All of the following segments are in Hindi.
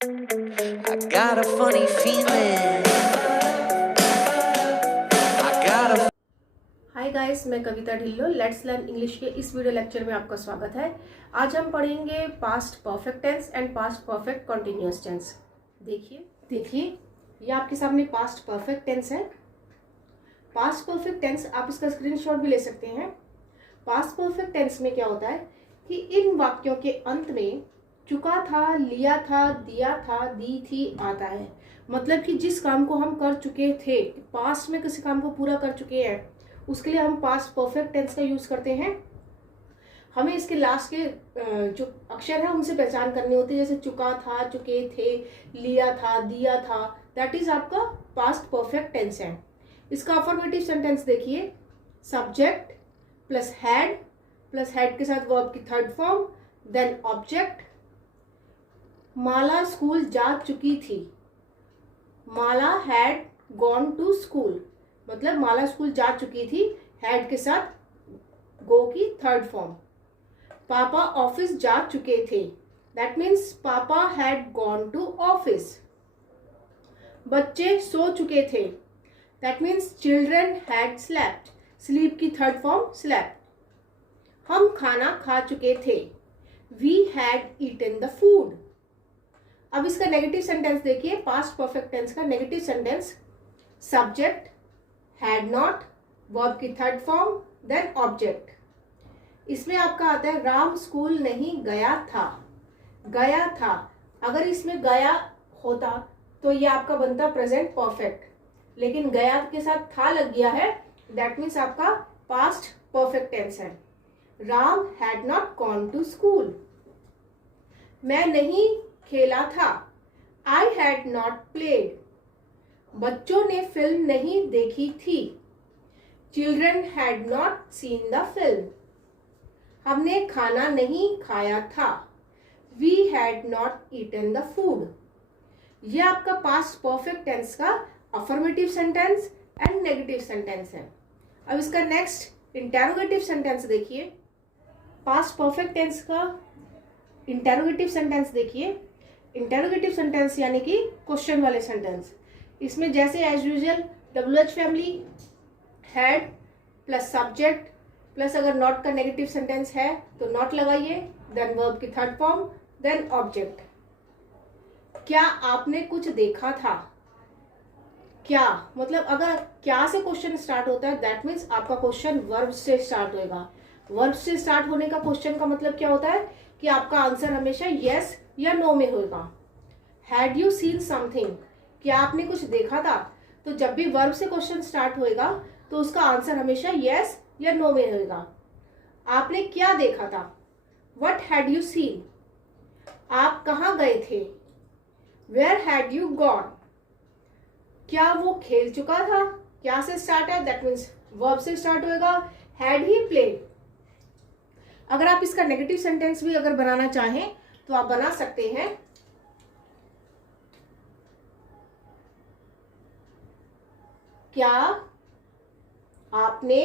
I got a funny feeling. I got a hi guys, मैं कविता ढिल्लो लेट्स लर्न इंग्लिश के इस वीडियो लेक्चर में आपका स्वागत है। आज हम पढ़ेंगे past perfect tense and past perfect continuous tense. देखिए ये आपके सामने पास्ट परफेक्ट टेंस है। पास्ट परफेक्ट टेंस आप इसका स्क्रीनशॉट भी ले सकते हैं। पास्ट परफेक्ट टेंस में क्या होता है कि इन वाक्यों के अंत में चुका था, लिया था, दिया था, दी थी आता है। मतलब कि जिस काम को हम कर चुके थे, पास्ट में किसी काम को पूरा कर चुके हैं, उसके लिए हम पास्ट परफेक्ट टेंस का यूज करते हैं। हमें इसके लास्ट के जो अक्षर है उनसे पहचान करनी होती है, जैसे चुका था, चुके थे, लिया था, दिया था, दैट इज आपका पास्ट परफेक्ट टेंस है। इसका अफर्मेटिव सेंटेंस देखिए, सब्जेक्ट प्लस हेड के साथ वर्ब की थर्ड फॉर्म, देन ऑब्जेक्ट। माला स्कूल जा चुकी थी, Mala had gone to school, मतलब माला स्कूल जा चुकी थी, हैड के साथ गो की थर्ड फॉर्म। पापा ऑफिस जा चुके थे, that means papa had gone to office. बच्चे सो चुके थे, that means children had slept, sleep की थर्ड फॉर्म स्लेप्ट। हम खाना खा चुके थे, we had eaten the food. अब इसका नेगेटिव सेंटेंस देखिए, पास्ट परफेक्ट टेंस का negative sentence, subject had not, verb की थर्ड फॉर्म, देन ऑब्जेक्ट। इसमें आपका आता है राम स्कूल नहीं गया था, गया था। अगर इसमें गया होता तो ये आपका बनता प्रेजेंट परफेक्ट, लेकिन गया के साथ था लग गया है, दैट मीन्स आपका पास्ट परफेक्ट टेंस है। Ram had not gone to school. मैं नहीं खेला था, आई हैड नॉट प्लेड। बच्चों ने फिल्म नहीं देखी थी, children had not seen the film. हमने खाना नहीं खाया था, we had not eaten the food. यह आपका पास्ट परफेक्ट टेंस का affirmative sentence and negative sentence है। अब इसका नेक्स्ट इंटेरोगेटिव सेंटेंस देखिए। पास्ट परफेक्ट टेंस का इंटेरोगेटिव सेंटेंस देखिए। इंटेरोगेटिव सेंटेंस यानी कि क्वेश्चन वाले सेंटेंस। इसमें जैसे as usual WH family, had plus subject plus अगर नॉट का नेगेटिव सेंटेंस है तो नॉट लगाइए, देन वर्ब की थर्ड फॉर्म, देन ऑब्जेक्ट। क्या आपने कुछ देखा था, क्या मतलब अगर क्या से क्वेश्चन स्टार्ट होता है, दैट मीन्स आपका क्वेश्चन वर्ब से स्टार्ट होएगा। वर्ब से स्टार्ट होने का क्वेश्चन का मतलब क्या होता है कि आपका आंसर हमेशा यस या नो में होगा। हैड यू सीन समथिंग, क्या आपने कुछ देखा था, तो जब भी वर्ब से क्वेश्चन स्टार्ट होएगा तो उसका आंसर हमेशा यस या नो में होगा। आपने क्या देखा था, व्हाट हैड यू सीन। आप कहाँ गए थे, वेयर हैड यू गॉन। क्या वो खेल चुका था, क्या से स्टार्ट है, दैट मीन्स वर्ब से स्टार्ट होएगा। Had he played. अगर आप इसका नेगेटिव सेंटेंस भी अगर बनाना चाहें तो आप बना सकते हैं। क्या आपने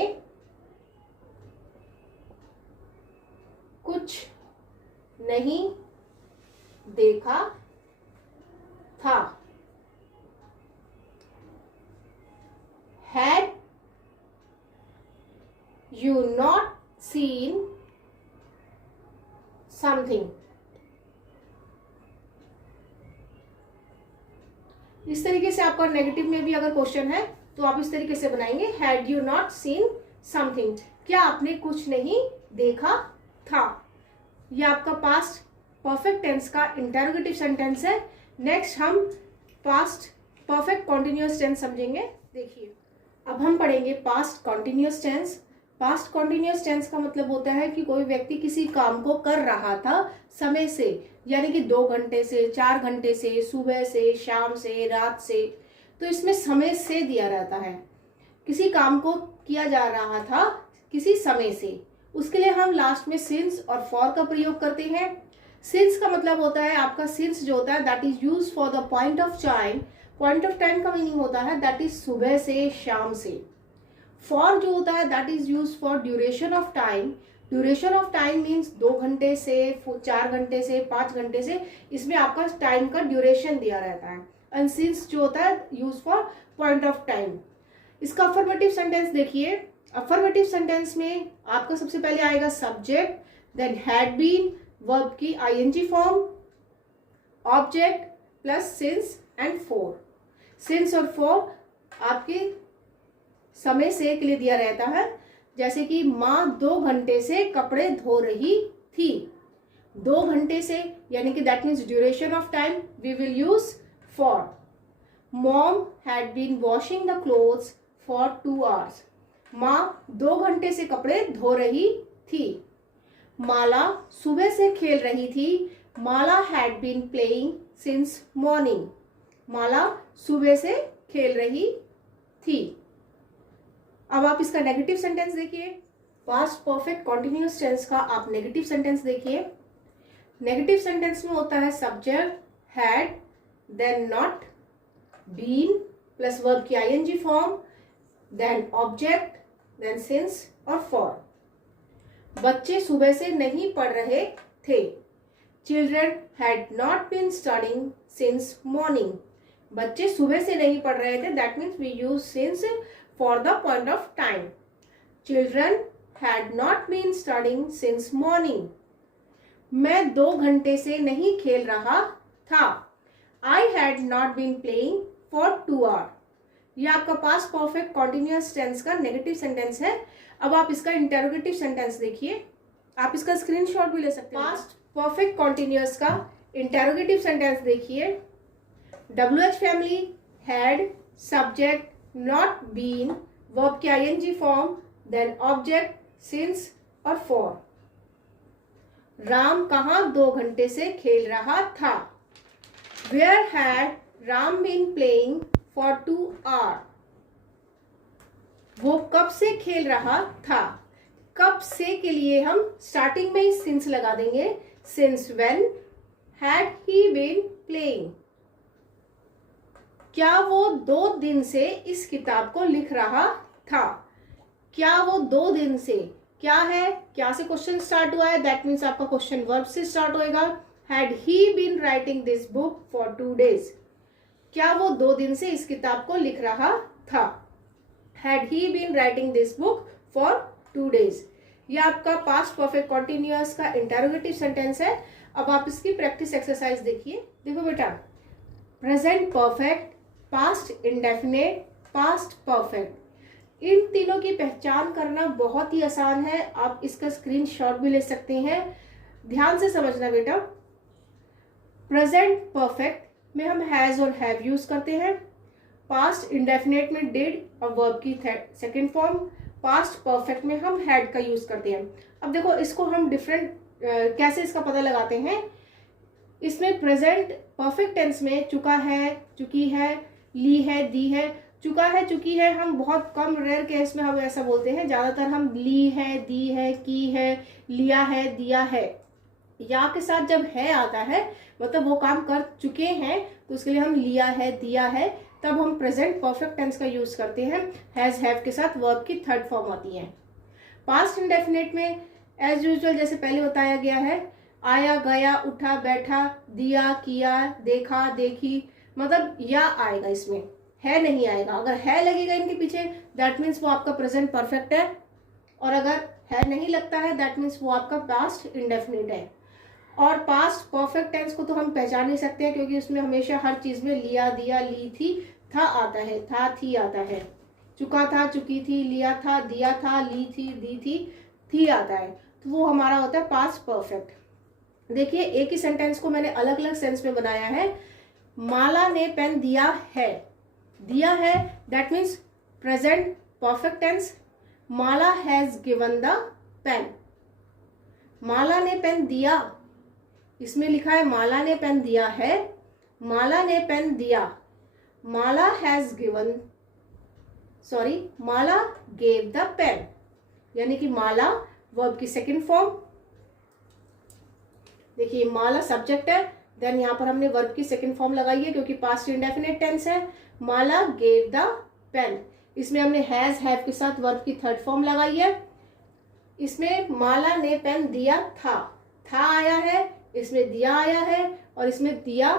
कुछ नहीं देखा था, had you not seen something. इस तरीके से आपका नेगेटिव में भी अगर क्वेश्चन है तो आप इस तरीके से बनाएंगे, had you not seen something, क्या आपने कुछ नहीं देखा था। यह आपका पास्ट परफेक्ट टेंस का इंटेरोगेटिव सेंटेंस है। नेक्स्ट हम पास्ट परफेक्ट कॉन्टिन्यूअस टेंस समझेंगे। देखिए अब हम पढ़ेंगे past continuous tense. Past continuous tense का मतलब होता है कि कोई व्यक्ति किसी काम को कर रहा था समय से, यानी कि 2 घंटे से, 4 घंटे से, सुबह से, शाम से, रात से, तो इसमें समय से दिया रहता है। किसी काम को किया जा रहा था किसी समय से, उसके लिए हम लास्ट में सिंस और फॉर का प्रयोग करते हैं। सिंस का मतलब होता है आपका सिंस जो होता है that is use for the point of time. Point of time का मीनिंग होता है दैट इज सुबह से शाम से। फॉर जो होता है that is use for duration of time. Duration of time means 2 घंटे से 4 घंटे से 5 घंटे से, इसमें आपका टाइम का ड्यूरेशन दिया रहता है। एंड सिंस जो होता है use for point of time. इसका अफर्मेटिव सेंटेंस देखिए। अफर्मेटिव सेंटेंस में आपका सबसे पहले आएगा subject, then had been, verb की I N G form, object plus since and for. Since और फॉर आपके समय से के लिए दिया रहता है। जैसे कि माँ 2 घंटे से कपड़े धो रही थी। 2 घंटे से यानी कि that means duration of time, we will use for. Mom had been washing the clothes for 2 hours। माँ 2 घंटे से कपड़े धो रही थी। माला सुबह से खेल रही थी। Mala had been playing since morning. Mala सुबह से खेल रही थी। अब आप इसका नेगेटिव सेंटेंस देखिए। पास्ट परफेक्ट कॉन्टिन्यूअस टेंस का आप नेगेटिव सेंटेंस देखिए। नेगेटिव सेंटेंस में होता है subject had, then not, been plus verb की I N G form, then object, then since और फॉर। बच्चे सुबह से नहीं पढ़ रहे थे। Children had not been studying since morning. बच्चे सुबह से नहीं पढ़ रहे थे, that means we use since for the point of time. Children had not been studying since morning. मैं 2 घंटे से नहीं खेल रहा था। I had not been playing for 2 hours। ये आपका पास्ट परफेक्ट कॉन्टिन्यूअस टेंस का नेगेटिव सेंटेंस है। अब आप इसका इंटेरोगेटिव सेंटेंस देखिए। आप इसका स्क्रीनशॉट भी ले सकते हैं। पास्ट परफेक्ट कॉन्टिन्यूअस का इंटेरोगेटिव सेंटेंस देखिए। WH family, had, subject, not, been, verb की I N G form, then object, since और फॉर। राम कहाँ 2 घंटे से खेल रहा था। Where had Ram been playing for 2 hours। वो कब से खेल रहा था। कब से के लिए हम स्टार्टिंग में ही सिंस लगा देंगे। Since when had he been playing. क्या वो 2 दिन से इस किताब को लिख रहा था। क्या वो 2 दिन से, क्या है, क्या से क्वेश्चन स्टार्ट हुआ है, दैट मीन्स आपका क्वेश्चन वर्ब से स्टार्ट होएगा। Had he been writing this book for 2 days। क्या वो 2 दिन से इस किताब को लिख रहा था। Had he been writing this book for 2 days। ये आपका पास्ट परफेक्ट कॉन्टिन्यूअस का इंटेरोगेटिव सेंटेंस है। अब आप इसकी प्रैक्टिस एक्सरसाइज देखिए। देखो बेटा, present perfect, past indefinite, past perfect, इन तीनों की पहचान करना बहुत ही आसान है। आप इसका स्क्रीनशॉट भी ले सकते हैं। ध्यान से समझना बेटा। प्रेजेंट परफेक्ट में हम हैज और हैव यूज करते हैं। पास्ट इंडेफिनेट में डिड और वर्ब की सेकंड फॉर्म। पास्ट परफेक्ट में हम हैड का यूज करते हैं। अब देखो इसको हम डिफरेंट कैसे इसका पता लगाते हैं। इसमें प्रेजेंट परफेक्ट टेंस में चुका है, चुकी है, ली है, दी है। चुका है, चुकी है हम बहुत कम रेयर केस में हम ऐसा बोलते हैं। ज़्यादातर हम ली है, दी है, की है, लिया है, दिया है। या के साथ जब है आता है मतलब वो काम कर चुके हैं तो उसके लिए हम लिया है, दिया है, तब हम प्रेजेंट परफेक्ट टेंस का यूज करते हैं। हैज, हैव के साथ वर्ब की थर्ड फॉर्म आती है। पास्ट इंडेफिनेट में एज यूजुअल जैसे पहले बताया गया है, आया, गया, उठा, बैठा, दिया, किया, देखा, देखी, मतलब या आएगा, इसमें है नहीं आएगा। अगर है लगेगा इनके पीछे दैट मीन्स वो आपका प्रेजेंट परफेक्ट है, और अगर है नहीं लगता है दैट मीन्स वो आपका पास्ट इंडेफिनिट है। और पास्ट परफेक्ट टेंस को तो हम पहचान नहीं सकते हैं क्योंकि उसमें हमेशा हर चीज में लिया, दिया, ली, थी, था आता है, था, थी आता है। चुका था, चुकी थी, लिया था, दिया था, ली थी, दी थी आता है, तो वो हमारा होता है पास्ट परफेक्ट। देखिए एक ही सेंटेंस को मैंने अलग अलग सेंस में बनाया है। माला ने पेन दिया है, दिया है that means present perfect tense. Mala has given the pen, Mala ने पेन दिया, इसमें लिखा है माला ने पेन दिया है, माला ने पेन दिया। Mala has given, sorry, Mala gave the pen, यानी कि माला वर्ब की सेकंड फॉर्म। देखिए माला सब्जेक्ट है, देन यहाँ पर हमने वर्ब की सेकंड फॉर्म लगाई है क्योंकि पास्ट इंडेफिनिट टेंस है। माला गेव द पेन, इसमें हमने हैज, हैव के साथ वर्ब की थर्ड फॉर्म लगाई है। इसमें माला ने पेन दिया था आया है, इसमें दिया आया है और इसमें दिया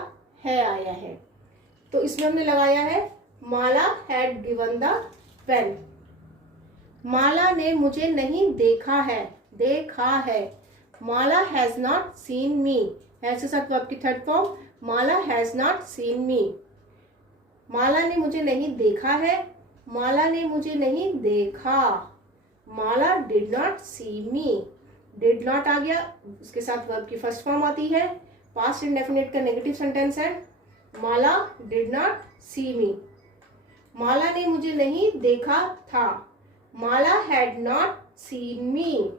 है आया है। तो इसमें हमने लगाया है Mala had given the pen. Mala ने मुझे नहीं देखा है। Mala has not seen me, has के साथ वर्ब की third form, Mala has not seen me. Mala ने मुझे नहीं देखा है, माला ने मुझे नहीं देखा। Mala did not see me, did not आ गया, उसके साथ वर्ब की फर्स्ट फॉर्म आती है, पास्ट इंडेफिनिट का नेगेटिव सेंटेंस है। माला डिड नॉट सी मी। माला ने मुझे नहीं देखा था, माला हैड नॉट सीन मी।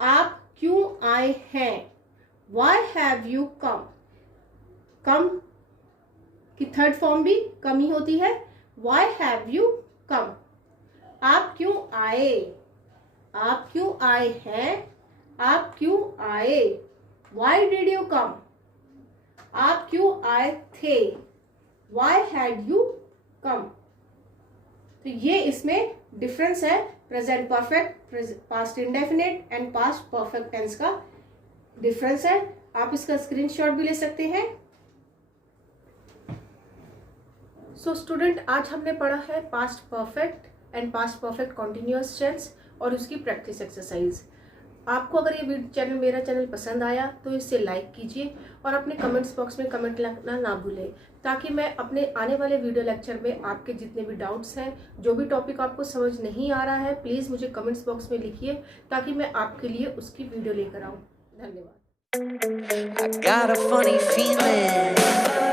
आप क्यों आए हैं, वाई हैव यू कम। कम की थर्ड फॉर्म भी कम ही होती है, वाई हैव यू कम। आप क्यों आए, आप क्यों आए हैं, आप क्यों आए, वाई डिड यू कम। आप क्यों आए थे, वाई हैड यू कम। तो ये इसमें डिफरेंस है present perfect, past indefinite and past perfect tense का डिफरेंस है। आप इसका स्क्रीनशॉट भी ले सकते हैं। सो स्टूडेंट, आज हमने पढ़ा है past perfect and past perfect continuous tense और उसकी प्रैक्टिस एक्सरसाइज। आपको अगर ये मेरा चैनल पसंद आया तो इसे लाइक कीजिए और अपने कमेंट्स बॉक्स में कमेंट लिखना ना भूलें, ताकि मैं अपने आने वाले वीडियो लेक्चर में आपके जितने भी डाउट्स हैं, जो भी टॉपिक आपको समझ नहीं आ रहा है, प्लीज़ मुझे कमेंट्स बॉक्स में लिखिए ताकि मैं आपके लिए उसकी वीडियो लेकर आऊँ। धन्यवाद। I got a funny feeling